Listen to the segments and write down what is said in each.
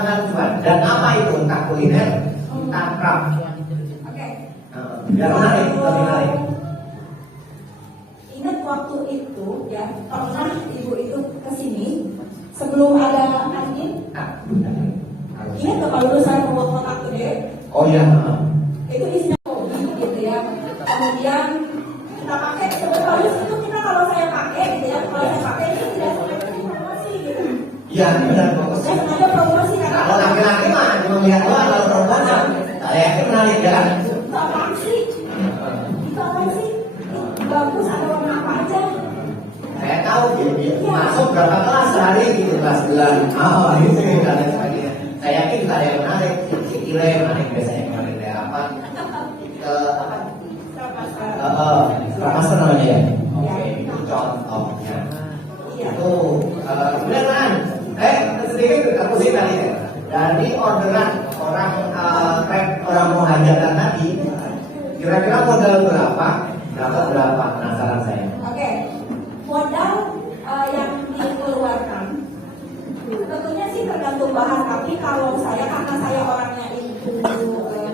mendatangkan cuan. Dan apa itu? Entah kuliner, entah craft. Oke. Biar menarik, lebih menarik. Ingat waktu itu ya, pernah ibu itu kesini sebelum ada angin. Ingat nggak kalau dulu saya membuat kotak gede? Oh iya. Itu isinya kopi gitu ya. Kemudian kita pakai sebetulnya itu kita kalau saya pakai gitu ya, kalau saya pakai itu tidak sengaja promosi gitu. Iya benar promosi. Saya sengaja promosi karena Kalau laki-laki mah cuma lihat doang kalau perempuan mah saya yakin menarik ya kan? itu apaan sih? Itu apa sih? Bagus ada warna apa aja? Saya tahu dia masuk berapa kelas sehari gitu, kelas bulan. Oh itu dan lain sebagainya. Saya yakin tidak ada yang menarik. Si kira yang menarik biasanya menarik kayak apa? Master namanya ya. Oke, itu contohnya. Itu kemudian kan? Sedikit aku sih tadi ya. Dari orderan orang mau hajatan tadi, kira-kira modal berapa? Berapa? Penasaran saya. Oke, modal yang dikeluarkan tentunya sih tergantung bahan, tapi kalau saya karena saya orangnya itu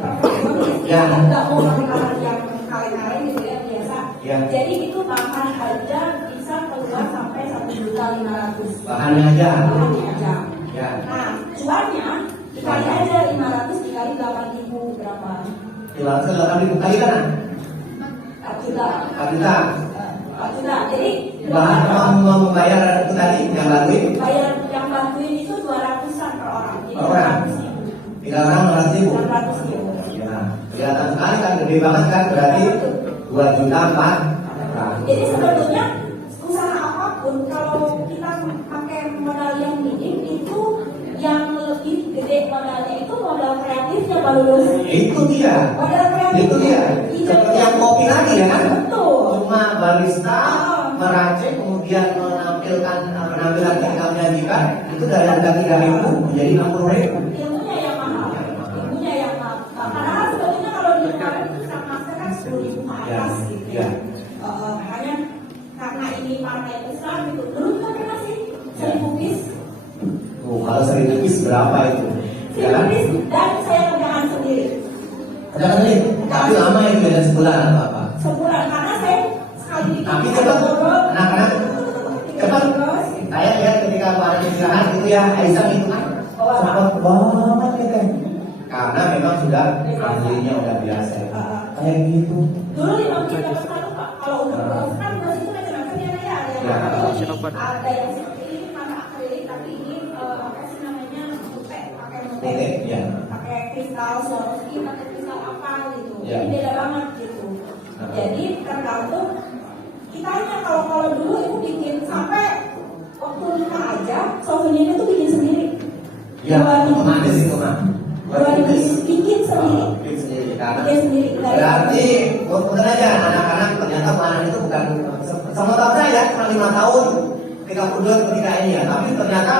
perfeksionis, nggak mau pakai bahan yang kaleng-kaleng gitu ya biasa. Ya. Jadi itu bahan aja bisa keluar sampai 1.500.000. Bahannya aja. Bahannya aja. Ya. Nah, cuannya dikali aja 500 dikali 8.000 berapa? 8.000 kali kan? 4 juta. 4 juta. 4 juta. Jadi Bahan mau membayar itu tadi yang bantuin? bayar yang bantuin itu 200-an per orang. Jadi Per orang? 200.000. 3 orang 200.000. 200.000. Ya, kelihatan sekali kan gede banget kan, berarti 2 juta 4. Jadi sebetulnya usaha apapun kalau kita pakai modal yang minim itu yang lebih gede modalnya itu modal kreatifnya Pak Lulus. Itu dia. Modal kreatif. Itu dia. Seperti yang kopi tadi ya kan? Betul. Cuma barista meracik kemudian menampilkan penampilan kita menyajikan itu dari harga 3.000 menjadi 60.000. Ilmunya yang mahal. Ilmunya yang mahal. Padahal sebetulnya kalau di luar itu Scrum Master kan 10.000 ke atas gitu. Ya. Makanya karena ini partai besar gitu. Dulu kan pernah sih 1.000 bis. Tuh, kalau 1.000 bis berapa itu? Ya kan? 1.000 bis dan saya kerjaan sendiri. Kerjaan sendiri? Tapi lama itu ya, sebulan atau apa? Sebulan karena saya sekali bikin. Tapi cepat, anak-anak cepat. Saya lihat ketika para istirahat itu ya, Aisyah itu kan cepat banget ya kan? Karena memang sudah ahlinya udah biasa. Kayak gitu. Dulu 5 juta sekali Pak. Kalau udah beras kan beras itu macam-macam ya ada yang seperti ini mana akrilik tapi ini apa sih namanya mute, pakai mute, Ya. pakai kristal Swarovski, pakai kristal apa gitu. Ya. Ini beda banget gitu. Jadi tergantung kitanya kalau dulu itu bikin sampai waktu nikah aja souvenirnya tuh bikin sendiri. Ya, otomatis itu mah. Bikin sendiri. Bikin sendiri karena Bikin sendiri. berarti bukan aja anak-anak ternyata mainan itu bukan sama tahu saya cuma 5 tahun ketika kedua ketika ini ya, tapi ternyata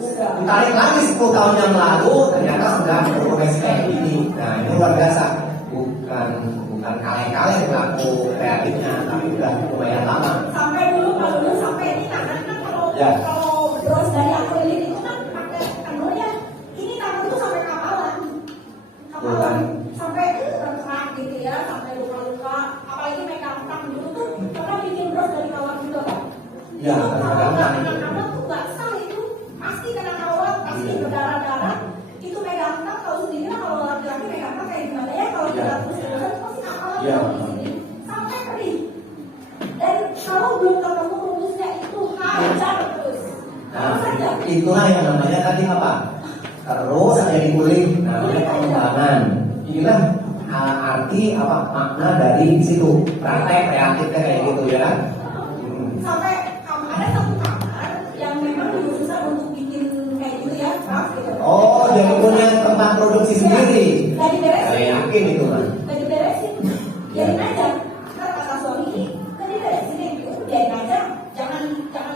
ditarik lagi 10 tahun yang lalu ternyata sudah berprogres kayak ini. Nah ini luar biasa, bukan kaleng-kaleng pelaku kreatifnya, tapi sudah lumayan lama. Sampai dulu kalau sampai ini kan kalau bros dari akrilik itu kan pakai tanurnya, ini tanur itu sampai kapalan sampai kerak gitu ya, sampai luka-luka, apalagi megang tang dulu tuh pernah bikin bros dari kawat juga Pak. Ya, kalau nggak megang kawat tuh nggak sah itu, pasti kena kawat, pasti berdarah-darah. Itu megang tang kalau sendiri kalau laki-laki megang tang kayak gimana ya kalau kita terus-terusan pasti kapalan di sini sampai kering. Dan kalau belum ketemu rumusnya itu hajar terus. Nah, itulah yang namanya tadi apa? Terus ada dikulik, namanya pengembangan. Inilah arti apa makna dari situ praktek kreatifnya kayak gitu ya kan? Sampai ada satu kamar yang memang khususnya untuk bikin kayak gitu ya, craft gitu. Oh, jadi punya tempat produksi sendiri. Nggak diberesin. Saya yakin itu kan. Nggak diberesin. Biarin aja. Ntar kata suami, nggak diberesin deh. Biarin aja. Jangan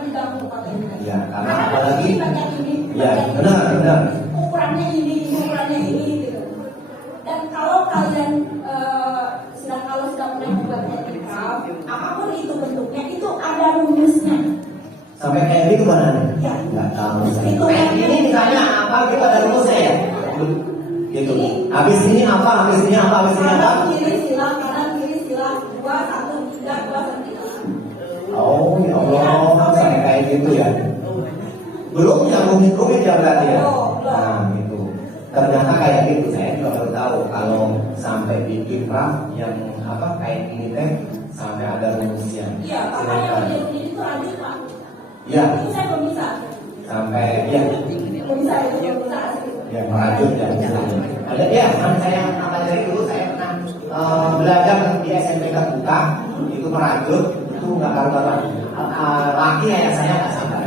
diganggu katanya. Ya, karena apalagi. Bagian ini. Ya, benar. Ukurannya ini gitu. Dan kalau kalian sudah pernah membuat handicraft, apapun itu bentuknya, itu ada rumusnya. Sampai kayak gitu mana? Ya. Nggak tahu. Kayak ini misalnya apa gitu ada rumusnya ya? Gitu. Habis ini apa? Habis ini apa? Habis ini apa? Kanan kiri silang, kanan kiri silang, 2 1 3 2 1 3. Oh ya Allah, sampai kayak gitu ya. Belum yang rumit-rumit ya berarti ya. Nah gitu. Ternyata kayak gitu, saya juga baru tahu kalau sampai bikin draft yang apa kayak ini teh sampai ada rumusnya. Iya, makanya yang itu lanjut Pak. Iya. Itu saya belum bisa. Sampai ya. Belum bisa itu belum bisa asli. Ya merajut ya. Ada ya, saya apa dari dulu saya pernah belajar di SMP Terbuka itu merajut itu nggak karuan. Laki ya saya nggak sabar.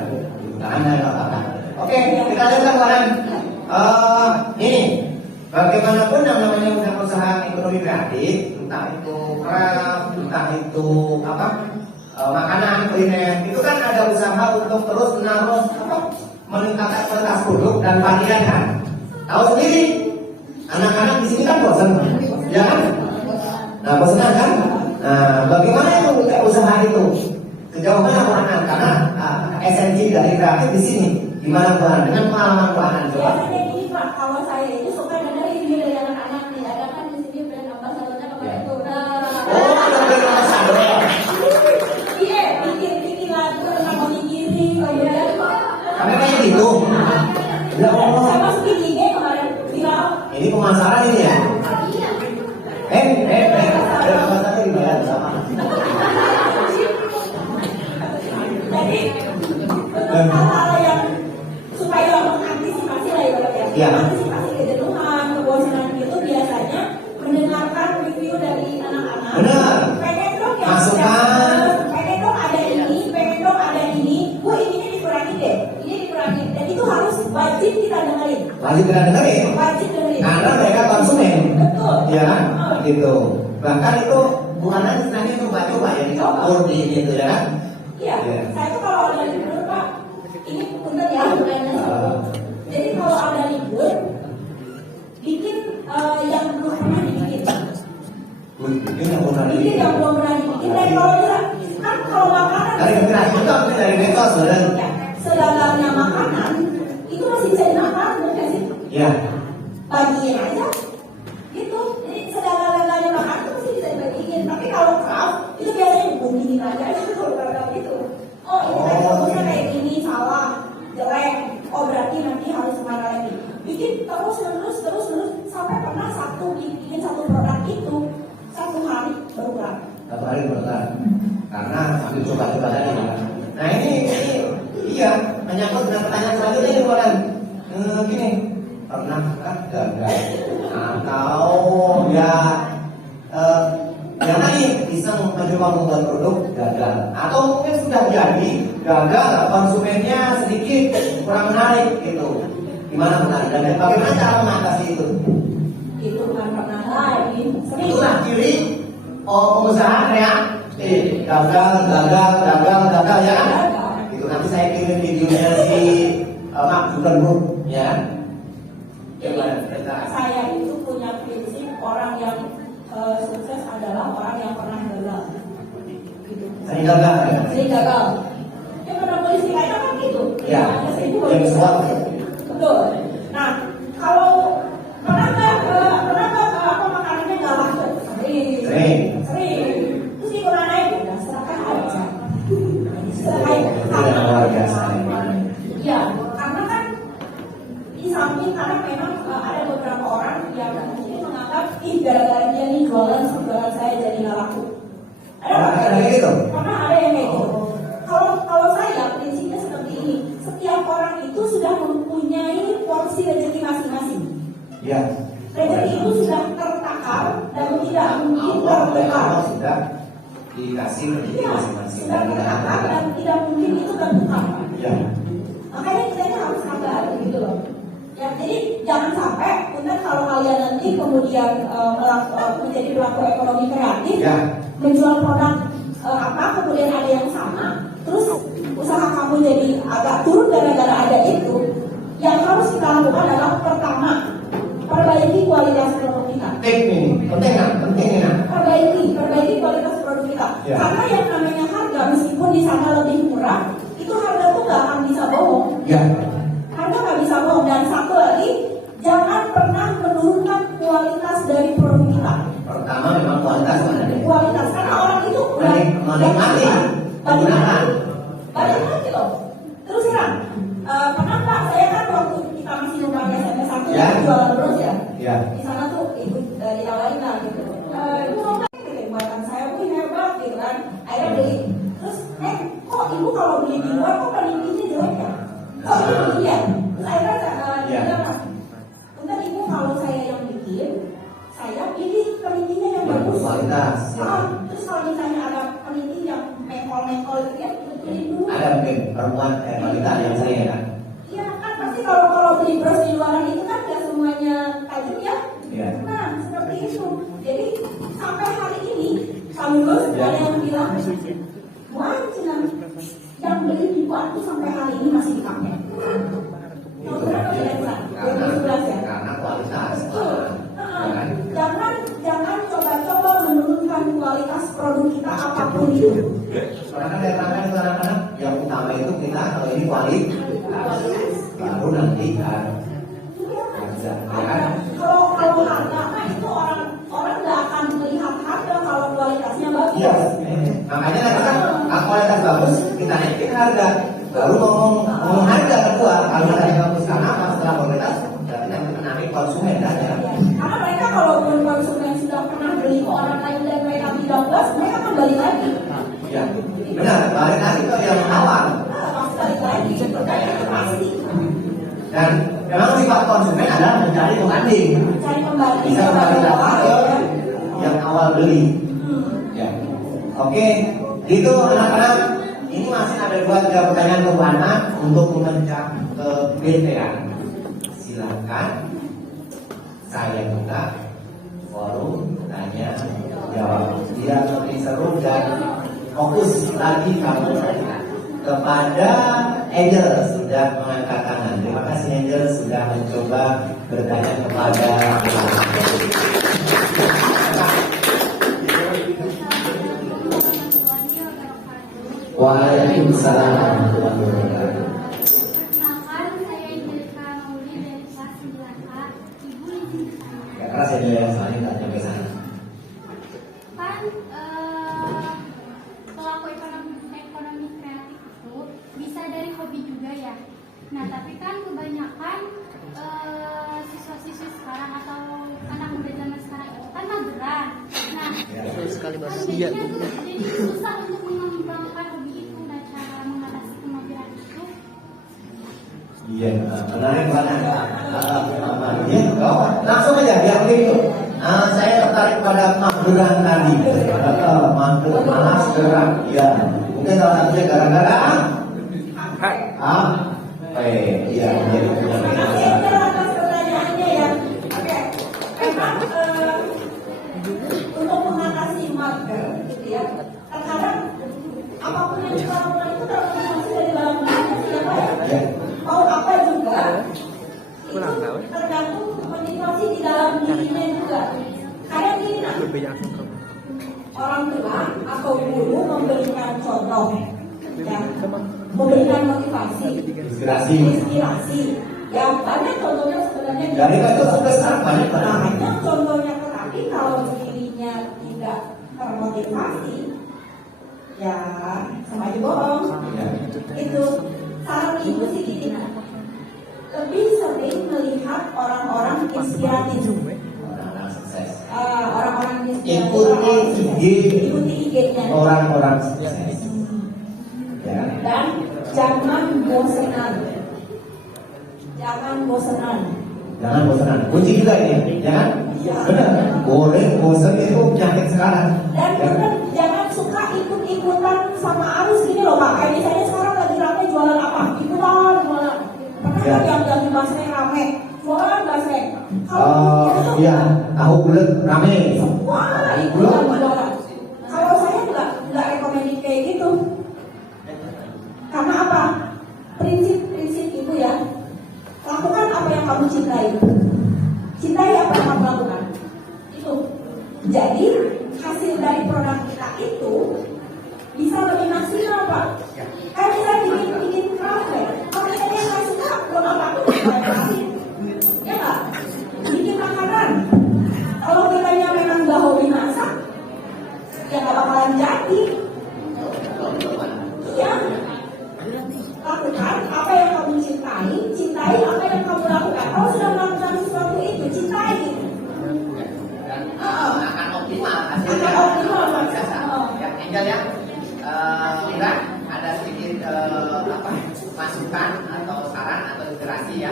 Karena nggak apa-apa. Oke, kita lanjutkan kawan. Ini bagaimanapun yang namanya usaha ekonomi kreatif, entah itu craft, entah itu apa makanan kuliner, itu kan ada usaha untuk terus menerus apa meningkatkan kualitas produk dan varian kan. Tahu sendiri, anak-anak di sini kan bosan, ya kan? Nah bosan kan? Nah bagaimana yang membuka usaha itu? Sejauh mana Buanan? Karena esensi dari kreatif di sini. Gimana Buanan? Dengan pengalaman Buanan coba. Biasanya gini Pak, kalau saya itu suka dengar ini dari anak-anak nih, ada kan di sini brand ambasadornya kemarin itu. Oh, ada brand ambasador. Iya, bikin lagu tentang onigiri, kemudian Kami kayak gitu. Ya Allah. saya masukin IG kemarin, viral. Ini pemasaran ini ya. Brand ambasador dibayar sama. Jadi untuk hal-hal yang supaya mengantisipasi lah ya, Ya. antisipasi kejenuhan, kebosanan itu biasanya mendengarkan review dari anak-anak. Benar. Pengen dong ya, Masukan. pengen dong ada ini, pengen dong ada ini. Ininya dikurangi deh, ini dikurangi. Dan itu harus wajib kita dengerin. Wajib kita dengerin. Wajib dengerin. Karena mereka konsumen. Betul. Ya kan? Gitu. Bahkan itu Buanan istilahnya coba-coba ya dicampur di gitu ya kan? Iya, saya tuh kalau ada libur Pak, ini punten ya bulannya. Jadi kalau ada libur, bikin yang belum pernah dibikin. Bikin yang pernah Bikin yang belum pernah dibikin. Dan kalau bisa, kan kalau makanan dari kreatif itu apa dari metos benar? ya, sedalamnya makanan itu masih bisa dimakan, bukan sih? Ya. Bagiin aja, gitu. Jadi sedalam-dalamnya makanan itu masih bisa dibagiin. Tapi kalau craft itu biasanya dibungkiin aja itu kalau gitu. Oh ini tadi bagusnya kayak gini, salah, jelek. Oh berarti nanti harus kemana lagi? Bikin terus sampai pernah bikin satu produk itu 1 hari baru kelar. 1 hari bertahan. Karena sambil coba-coba tadi. Nah ini iya menyangkut dengan pertanyaan selanjutnya ini Buanan. Gini, pernahkah gagal atau ya yang tadi bisa mencoba membuat produk gagal atau mungkin sudah jadi gagal konsumennya sedikit kurang menarik gitu, gimana menarik dan bagaimana cara mengatasi itu? Itu bukan pernah lagi, sering. Itulah ciri pengusaha kreatif, gagal ya kan? Itu nanti saya kirim videonya si Mak Zuckerberg ya. Gimana? Saya itu punya prinsip orang yang sukses adalah orang yang pernah gagal. Gitu. Sering gagal ya? Sering gagal. Ya pernah polisi lainnya kan gitu. Ya. Yang suap. Betul. Nah, kalau pernah nggak apa makanannya nggak laku? Sering. Terus gimana naik? Udah serahkan aja. Itu yang luar biasa. Iya, karena kan di samping karena memang ada beberapa orang yang mungkin menganggap gara-gara dia nih jualan saya jadi nggak laku. Ada gitu? Karena ada yang kayak gitu. Kalau saya prinsipnya seperti ini, setiap orang itu sudah mempunyai porsi rezeki masing-masing. Ya. Rezeki itu sudah tertakar dan tidak mungkin tertukar. Sudah dikasih rezeki Iya, masing-masing sudah dan kita tertakar akan. dan tidak mungkin itu tertukar. Ya. Makanya kita ini harus sabar gitu loh. Ya, jadi jangan sampai punten kalau kalian nanti kemudian menjadi pelaku ekonomi kreatif, Ya. menjual produk apa kemudian ada yang sama, terus usaha kamu jadi agak turun gara-gara ada itu. Yang harus kita lakukan adalah pertama perbaiki kualitas produk kita. Penting nah. Perbaiki kualitas produk kita. Ya. Karena yang namanya harga meskipun di sana lebih murah, itu harga tuh nggak akan bisa bohong. Ya. Harga nggak bisa bohong. Dan satu lagi, jangan pernah menurunkan kualitas dari produk kita. Pertama memang kualitas mana nih? Kualitas, karena orang itu udah Menikmati, menggunakan. balik lagi loh. Terus terang, pernah Pak, saya kan waktu kita masih memakai SMP 1 Ya. jualan bros ya. Ya. Di sana tuh ibu ditawarin lah gitu. Ibu mau nggak ini buatan saya, wih hebat gitu kan. Akhirnya beli. Terus, kok ibu kalau beli di luar kok penelitiannya jelek ya? Kok ini begini ya? Terus akhirnya dia bilang, entar ibu kalau saya yang bikin, saya pilih penelitiannya yang bagus. Kualitas. Terus kalau misalnya ada peneliti yang mengkol itu ya, pilih dulu. Ada mungkin perempuan wanita yang saya kan. Iya kan pasti kalau beli bros di luaran itu kan nggak semuanya tajam ya. Iya. Nah seperti itu. Jadi sampai hari ini kalau lulus ada yang bilang, wah Cina yang beli di waktu sampai hari ini masih dipakai. Itu karena kualitas. Jangan coba-coba menurunkan kualitas produk kita apapun itu. Karena kan itu anak-anak yang utama itu kita kalau ini kualitas, baru nanti kan. Kalau harga mah itu orang nggak akan melihat harga kalau kualitasnya bagus. Iya. Makanya nanti kan kualitas bagus kita naikin harga. Baru ngomong harga kedua kalau harga bagus karena apa? Setelah kualitas berarti yang menarik konsumen kan ya. Karena mereka kalau konsumen sudah pernah beli ke orang lain dan mereka bilang puas, mereka kembali lagi. Iya. Benar, balik lagi ke yang awal. Pasti balik lagi. Itu pasti. Dan memang sifat konsumen adalah mencari pembanding. Cari pembanding. Bisa kembali lagi ke yang awal beli. Ya. Oke, gitu anak-anak. Ini masih ada 2-3 pertanyaan ke Bu Ana untuk memencak ke BTA. Silakan saya buka forum tanya jawab. Biar lebih seru dan fokus lagi kamu kepada Angel sudah mengangkat tangan. Terima kasih Angel sudah mencoba bertanya kepada Waalaikumsalam warahmatullahi wabarakatuh. Perkenalkan, saya Indelka Mauli dari kelas 9A. Ibu izin bertanya. Ya keras ya dia soalnya nggak nyampe sana. Kan pelaku ekonomi kreatif itu bisa dari hobi juga ya. Nah tapi kan kebanyakan siswa-siswi sekarang atau anak muda zaman sekarang itu kan mageran. Nah jadi susah untuk mengembangkan hobi itu dan cara mengatasi kemageran itu. Iya, menarik banget. Ya, langsung aja biar begitu. Saya tertarik pada mageran tadi. Malas gerak. Ya, mungkin salah satunya gara-gara iya menjadi Terima kasih atas pertanyaannya ya. Oke. Memang untuk mengatasi mager gitu ya. Terkadang apapun yang kita lakukan itu termotivasi dari dalam diri kita ya Pak ya. Mau apa juga itu tergantung motivasi di dalam dirinya juga. Kayak gini nah, orang tua atau guru memberikan contoh ya, memberikan motivasi, inspirasi. Ya banyak contohnya sebenarnya. Dari itu sampai sekarang banyak banget. Banyak contohnya, tetapi kalau dirinya tidak termotivasi, ya sama aja bohong. Ya. Itu saran ibu sih gini, lebih sering melihat orang-orang inspiratif, Orang-orang sukses. orang-orang inspiratif, Ikuti IG-nya, orang-orang sukses. Ya. dan jangan bosenan. Jangan bosenan. Jangan bosan. Kunci juga ini, jangan. Iya. Benar. Boleh bosan itu penyakit sekarang. Dan bener, jangan suka ikut-ikutan sama arus gini loh Pak. Kayak misalnya sekarang lagi rame jualan apa? Ikutan jualan. Pernah Ya. yang ganti basreng rame, jualan basreng. Iya, tahu bulat rame. Wah, ikutan jualan. Kalau saya nggak rekomendasi kayak gitu. Karena apa? Prinsip itu ya. Lakukan apa yang kamu cintai. Cintai apa yang kamu lakukan. Itu. Jadi dari produk kita itu bisa lebih maksimal Pak. Kan kita bikin masukan atau saran atau inspirasi ya.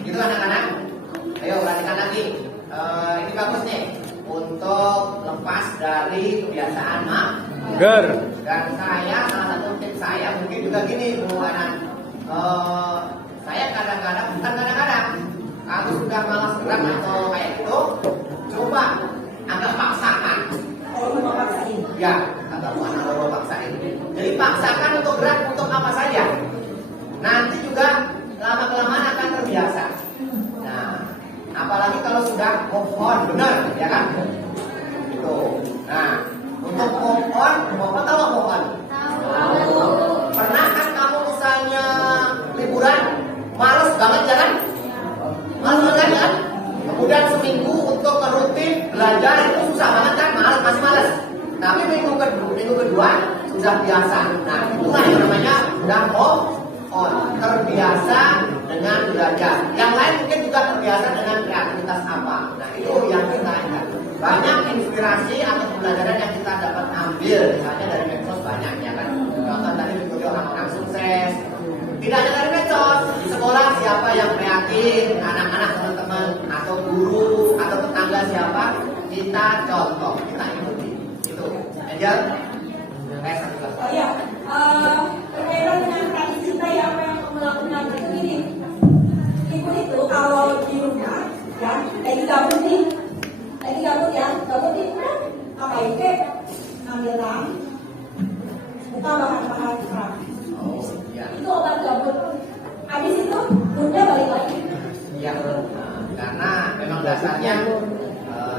Itu anak-anak. Ayo perhatikan lagi. Ini bagus nih untuk lepas dari kebiasaan mager. Dan saya salah satu tips saya mungkin juga gini Bu Anan. Saya kadang-kadang, bukan kadang-kadang, kalau sudah malas gerak atau kayak gitu, coba agak paksakan. Kalau mau paksain. Ya, kata Bu Anan, kalau paksain. Jadi paksakan untuk gerak untuk apa saja. Nanti juga lama-kelamaan akan terbiasa. Nah, apalagi kalau sudah move on, benar, ya kan? Gitu. Nah, untuk move on tahu move on? Pernah kan kamu misalnya liburan, males banget jalan? Males banget kan? Kemudian seminggu untuk rutin belajar itu susah banget kan? Masih males. Tapi minggu kedua sudah biasa. Nah, itulah yang namanya sudah move on, terbiasa dengan belajar. Yang lain mungkin juga terbiasa dengan kreativitas apa. Nah, itu yang kita ingat. Banyak inspirasi atau pembelajaran yang kita dapat ambil, misalnya dari medsos banyak ya kan. Contoh tadi video orang-orang sukses. Tidak hanya dari medsos, di sekolah siapa yang kreatif, anak-anak teman-teman atau guru atau tetangga siapa, kita contoh, kita ikuti. Itu. Angel, Oh iya, berkaitan dengan tradisi kita yang apa yang kamu lakukan itu gini. Ibu itu kalau di rumah, ya, lagi gabut ya, apa itu? Ambil ram, buka bahan-bahan keram. oh ya, Itu obat gabut. Habis itu bunda balik lagi. ya, karena memang dasarnya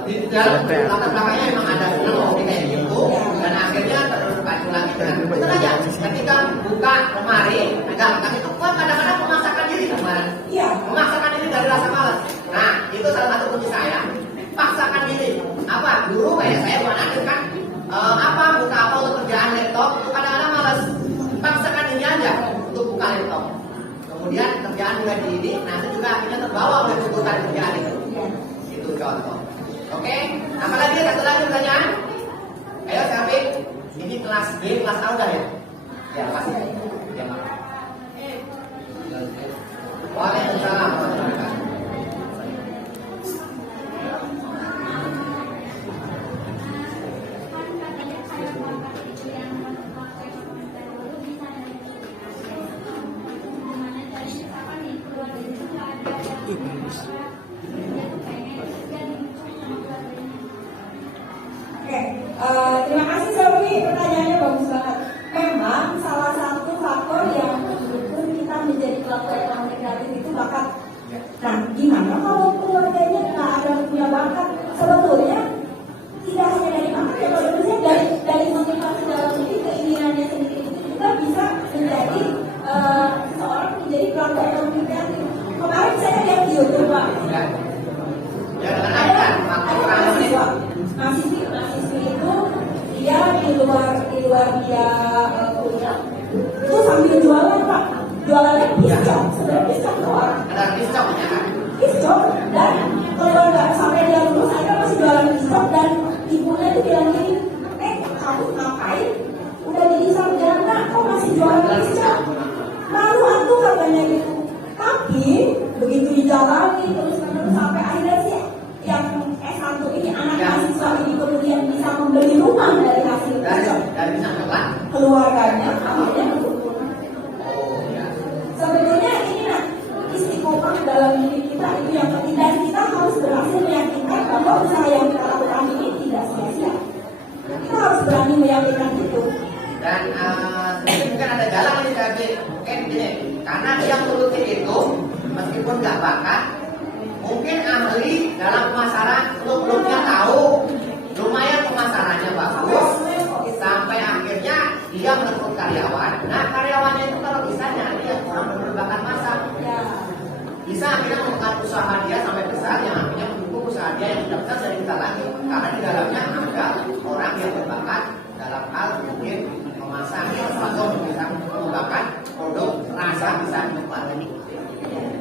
di dalam latar belakangnya memang ada hobi kayak gitu, dan akhirnya terus pacu lagi dengan itu aja. Ketika buka lemari, agak itu kan kadang-kadang memaksakan diri kemarin. Iya. Memaksakan diri dari rasa malas. Nah, itu salah satu kunci saya. Paksakan diri. Apa? Guru kayak saya bukan akhir kan? Buka apa untuk kerjaan laptop? Itu kadang-kadang malas. Paksakan diri aja untuk buka laptop. Kemudian kerjaan mulai diri, nanti juga akhirnya terbawa oleh tuntutan kerjaan itu. Itu contoh. Oke, apalagi satu lagi pertanyaan? Ayo siapin. Ini kelas B, kelas A udah ya? Ya pasti. Ya, Pak. Waalaikumsalam warahmatullahi wabarakatuh. Oke, terima kasih Selvi, pertanyaannya bagus banget. Memang salah satu faktor yang mendukung kita menjadi pelaku ekonomi kreatif itu bakat. Nah, gimana kalau keluarganya nggak ada yang punya bakat? Sebetulnya tidak hanya dari bakat ya, kalau misalnya dari motivasi dalam diri, keinginannya sendiri itu juga bisa menjadi seseorang menjadi pelaku ekonomi kreatif. Kemarin saya lihat di YouTube, Pak. Ada mahasiswi itu dia di luar dia kuliah itu sambil jualan, Pak. Jualannya pisau, sebenarnya pisau doang. Ada pisau ya kan? Pisau, dan kalau nggak sampai dia lulus saya masih jualan pisau, dan ibunya itu bilang gini, kamu ngapain? Udah jadi sarjana kok masih jualan pisau? Malu aku katanya gitu. Tapi begitu dijalani terus sampai akhirnya sih yang S1 ini anak mahasiswa ini kemudian bisa membeli rumah dari hasil dari bisa jualan keluarganya akhirnya mendukung. oh ya. Sebetulnya ini istiqomah dalam diri kita itu yang penting, dan kita harus berhasil meyakinkan bahwa usaha yang kita lakukan ini tidak sia-sia. Kita harus berani meyakinkan itu. Dan mungkin ada jalan nih tadi, mungkin gini, karena dia menuruti itu meskipun nggak bakat, mungkin ahli dalam pemasaran, belumnya tahu, lumayan pemasarannya bagus, sampai akhirnya dia merekrut karyawan. Nah, karyawannya itu kalau bisa nyari yang orang berbakat masak, bisa akhirnya membuka usaha dia sampai besar, yang akhirnya mendukung usaha dia yang sudah besar dari kita lagi, karena di dalamnya ada orang yang berbakat dalam hal mungkin memasak atau bisa mengembangkan produk rasa bisa dinikmati.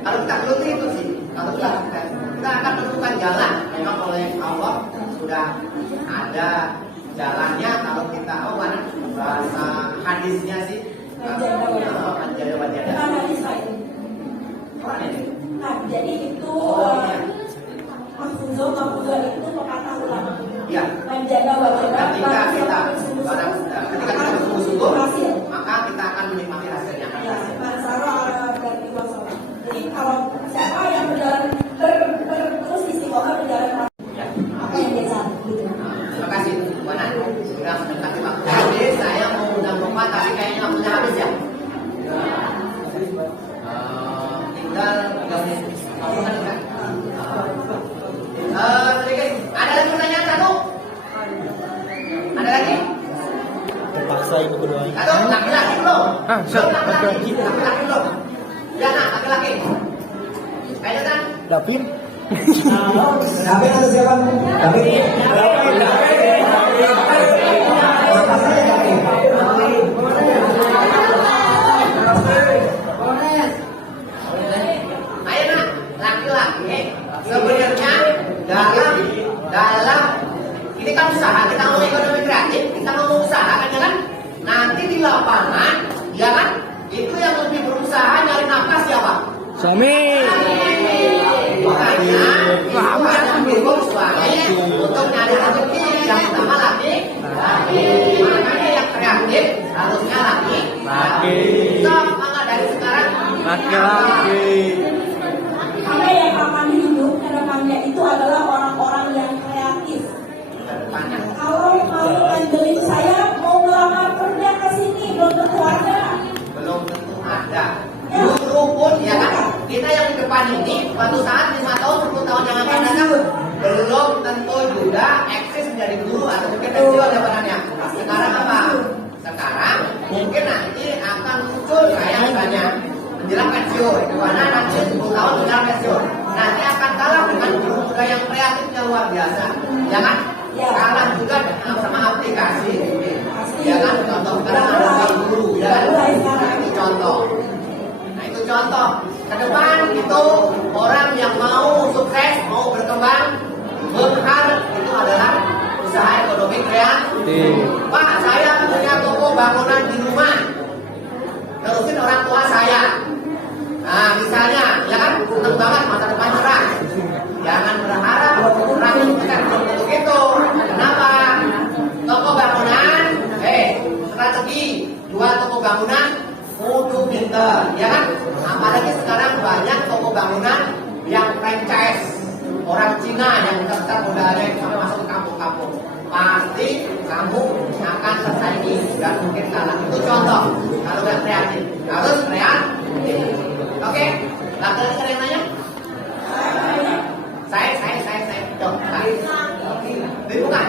Kalau kita geluti itu sih, kalau kita akan menemukan jalan. Memang oleh Allah sudah ada jalannya. Kalau kita mana bahasa hadisnya sih, wajah. Analis Pak ini. Orang ini. Nah, jadi itu Mahfuzul itu pepatah ulama. Ya. Menjaga wajah Ketika kita bersungguh-sungguh hasil, maka kita akan menikmati hasilnya. Ya, Mansara berarti wassalam. Jadi kalau siapa yang terus istiqomah berjalan apa yang dia cari gitu. Terima kasih Bu Ana. Sudah mendekati waktu. Jadi saya mau undang Bapak tapi kayaknya waktunya habis ya. Tinggal 3 menit. Sedikit. Ada lagi pertanyaan satu? Ada lagi? Terpaksa ibu kedua. Satu, laki-laki belum? siap. Laki-laki belum? Ya, nak, laki-laki. Kayaknya kan? David. David atau siapa? David. Ayo nak, laki-laki sebenarnya dalam ini kan usaha, kita mau ekonomi kreatif, kita mau usaha kan? Nanti di lapangan, ya kan? Itu yang lebih berusaha nyari nafkah siapa? Suami. Makanya itu hanya mendukung suami untuk nyari rezeki yang utama laki. Makanya yang kreatif harusnya laki. So, maka dari sekarang Laki-laki. Karena yang akan hidup ke depannya itu adalah orang-orang yang kreatif. Kalau mau ngandelin saya mau melamar kerja ke sini belum tentu ada. belum tentu ada. Justru pun ya kan kita yang di depan ini suatu saat 5 tahun 10 tahun yang akan datang belum tentu juga eksis menjadi guru atau mungkin pensiun jabatannya. Sekarang apa? Sekarang mungkin nanti akan muncul kayak misalnya menjelang pensiun, di mana nanti 10 tahun menjelang pensiun, nanti akan kalah dengan guru muda yang kreatifnya luar biasa, ya kan? Kalah juga sama aplikasi, ya kan? Contoh sekarang ada guru, ya kan? Nah, itu contoh. Nah itu contoh. Ke depan itu orang yang mau sukses, mau berkembang, berharap itu adalah usaha ekonomi kreatif. Pak, saya punya toko bangunan di rumah, terusin orang tua saya. Nah, misalnya, ya kan, seneng banget masa depan cerah. Jangan berharap orang itu bisa untuk itu. Kenapa? Toko bangunan, strategi jual toko bangunan, kudu pinter, ya kan? Apalagi sekarang banyak toko bangunan yang franchise orang Cina yang besar modalnya sampai masuk ke kampung-kampung. Pasti kamu akan tersaingi dan mungkin kalah. Itu contoh. Kalau nggak kreatif, harus kreatif. Oke, laki-laki ada yang nanya? Saya. Dong, bukan.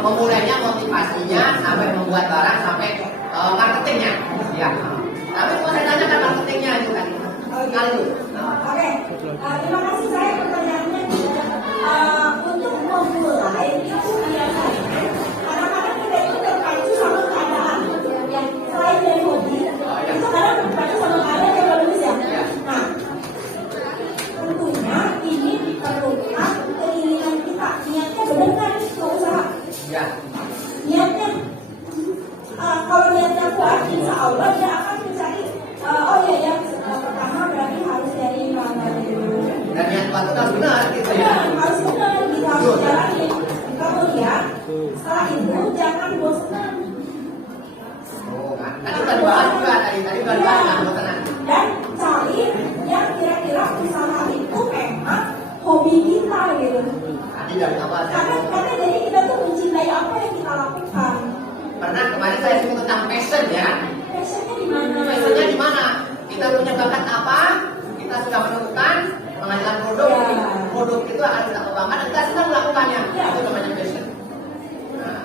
Memulainya motivasinya sampai membuat barang sampai marketingnya, ya. Tapi kalau saya tanya kan marketingnya itu kan kali itu. Oke, terima kasih saya pertanyaannya. Untuk memulai itu biasanya kadang-kadang kita itu terpacu sama keadaan yang selain dari hobi, itu kadang terpacu sama keadaan yang bagus ya. Nah, tentunya ini diperlukan keinginan kita, niatnya benar kan ke usaha. Ya. Niatnya, kalau niatnya kuat, insya Allah dia akan mencari. Oh iya ya, pertama berarti harus dari mana dulu. Dan niat kuat itu harus benar gitu ya. Harus benar, kita harus jalanin. Kemudian setelah itu jangan bosan. Oh kan, tadi udah dibahas juga tadi udah dibahas bosan. Dan cari yang kira-kira usaha itu memang hobi kita gitu. Tadi dari awal Karena jadi kita tuh mencintai apa yang kita lakukan. pernah kemarin saya sebut tentang passion ya. Passionnya di mana? Passionnya di mana? Kita punya bakat apa? Kita sudah menemukan menghasilkan produk. Produk itu akan kita kembangkan dan kita sedang melakukannya. Itu namanya passion. Nah,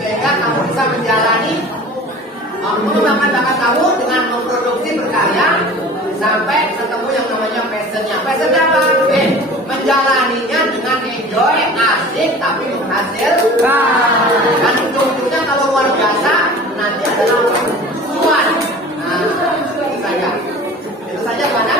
sehingga kamu bisa menjalani mengembangkan bakat kamu dengan memproduksi berkarya sampai ketemu yang namanya passionnya. Passionnya apa? Menjalaninya dengan enjoy, asik, tapi menghasilkan. Dan ujung-ujungnya kalau luar biasa nanti adalah cuan. Nah, itu saja pada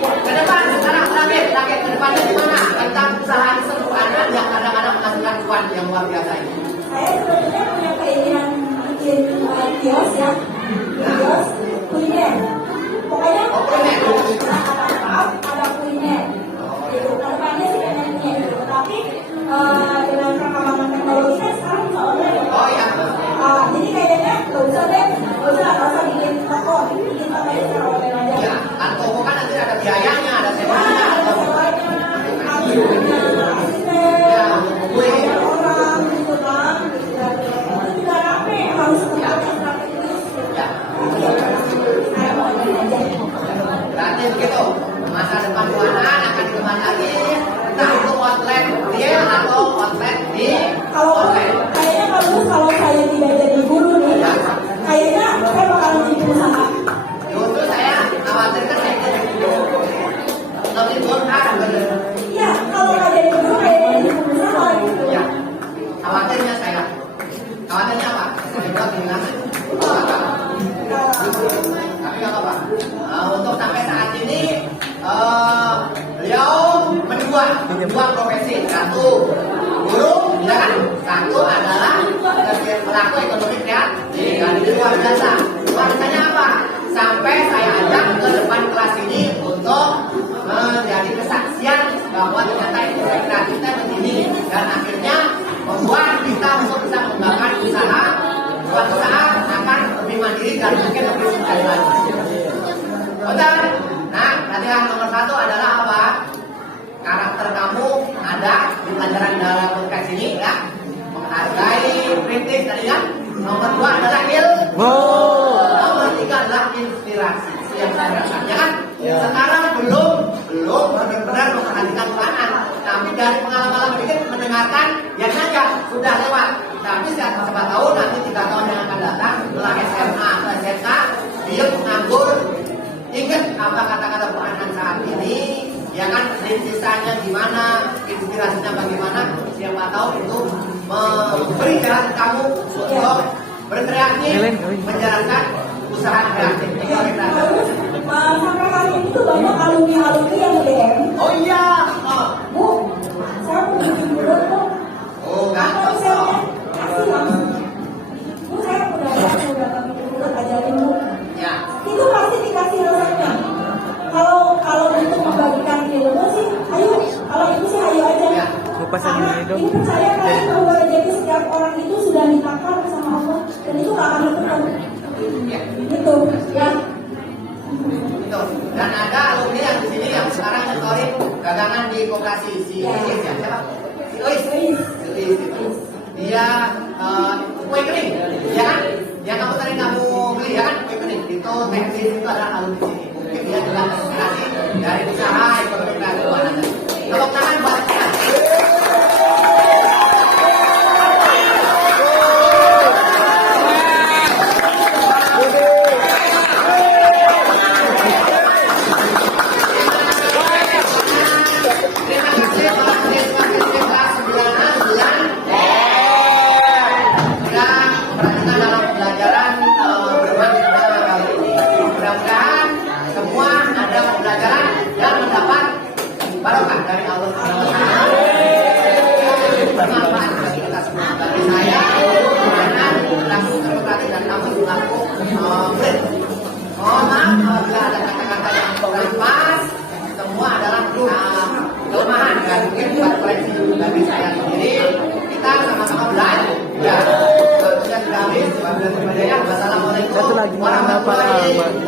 ke depan. Sekarang target ke depannya gimana? Tentang usaha keseluruhannya yang kadang-kadang menghasilkan cuan yang luar biasa ini. Saya sebetulnya punya keinginan bikin kios ya, kios kuliner. Pokoknya ada kuliner. Gitu. Kedepannya sih pengen punya itu. Tapi dengan perkembangan teknologi kan sekarang bisa online. Oh iya. Jadi kayaknya nggak usah bikin toko aja secara online aja. Ya, kan toko kan nanti ada biayanya, ada sewanya, Ada sewanya, ada asisten, orang gitu kan. Itu juga rame, harus strategis. Ya. Saya mau online aja. Berarti begitu. Masa depan jualan akan dikembang lagi. Entah itu outlet real atau outlet di online. Kayaknya kalau saya tidak jadi guru nih, kayaknya saya bakal jadi pengusaha. Justru saya khawatirkan saya jadi guru. Lebih burhan bener. Iya, kalau nggak jadi guru kayaknya jadi pengusaha gitu. Ya. Khawatirnya saya. Khawatirnya apa? Saya buat bilang. Tapi nggak apa-apa. Untuk sampai saat ini beliau dua profesi. Satu guru, ya kan? Satu adalah pelaku ekonomi kreatif. Dan ini luar biasa. Luar biasanya apa? Sampai saya ajak ke depan kelas ini untuk menjadi kesaksian bahwa ternyata ekonomi kreatifnya begini, dan akhirnya membuat kita untuk bisa mengembangkan usaha. Buat usaha akan lebih mandiri dan mungkin lebih sukses lagi. Betul? Nah, latihan nomor 1 adalah apa? Karakter kamu ada di pelajaran dalam podcast ini ya. Menghargai, kritis tadi kan. Nomor 2 adalah ilmu. Nomor 3 adalah inspirasi. Yang saya rasakan ya kan? Sekarang belum benar-benar memperhatikan peranan. Tapi dari pengalaman sedikit mendengarkan, ya saja sudah lewat. Tapi siapa tahu nanti 3 tahun yang akan datang setelah SMA atau SMK dia menganggur. Ingat apa kata-kata peranan saat ini, ya kan? Rintisannya gimana, inspirasinya bagaimana? Siapa tahu itu memberi jalan kamu untuk berkreatif, menjalankan usaha kreatif. Sampai kali ini tuh banyak alumni yang DM. Oh iya. Bu, saya mau bikin bulan kok. Oh, Atau saya kasih langsung. Bu, saya udah bikin bulan ajarin bu. ya. Itu pasti dikasih resepnya. Kalau untuk membagikan ilmu sih, ayo. Kalau itu sih ayo aja. Ya. Karena ini percaya kalian bahwa rezeki setiap orang itu sudah ditakar sama Allah dan itu gak akan bertemu. Gitu, ya. Dan ada alumni yang di sini yang sekarang nyotorin dagangan di koperasi si Ois ya, siapa? Si Ois itu. Dia kue kering, ya kan? Yang kamu tadi kamu beli ya kan? Kue kering itu teknis itu adalah alumni sini. Mungkin dia juga inspirasi dari usaha ekonomi kreatif Anda. Tepuk tangan buat saya. Barokah dari Allah Subhanahu wa taala. Bermanfaat bagi kita semua. Bagi saya, anak, langsung terkait dan kamu selaku murid. Mohon maaf apabila ada kata-kata yang kurang pas. Semua adalah kelemahan dan mungkin buat koleksi bagi saya sendiri. Kita sama-sama belajar. Ya, sudah habis. Wassalamualaikum warahmatullahi wabarakatuh.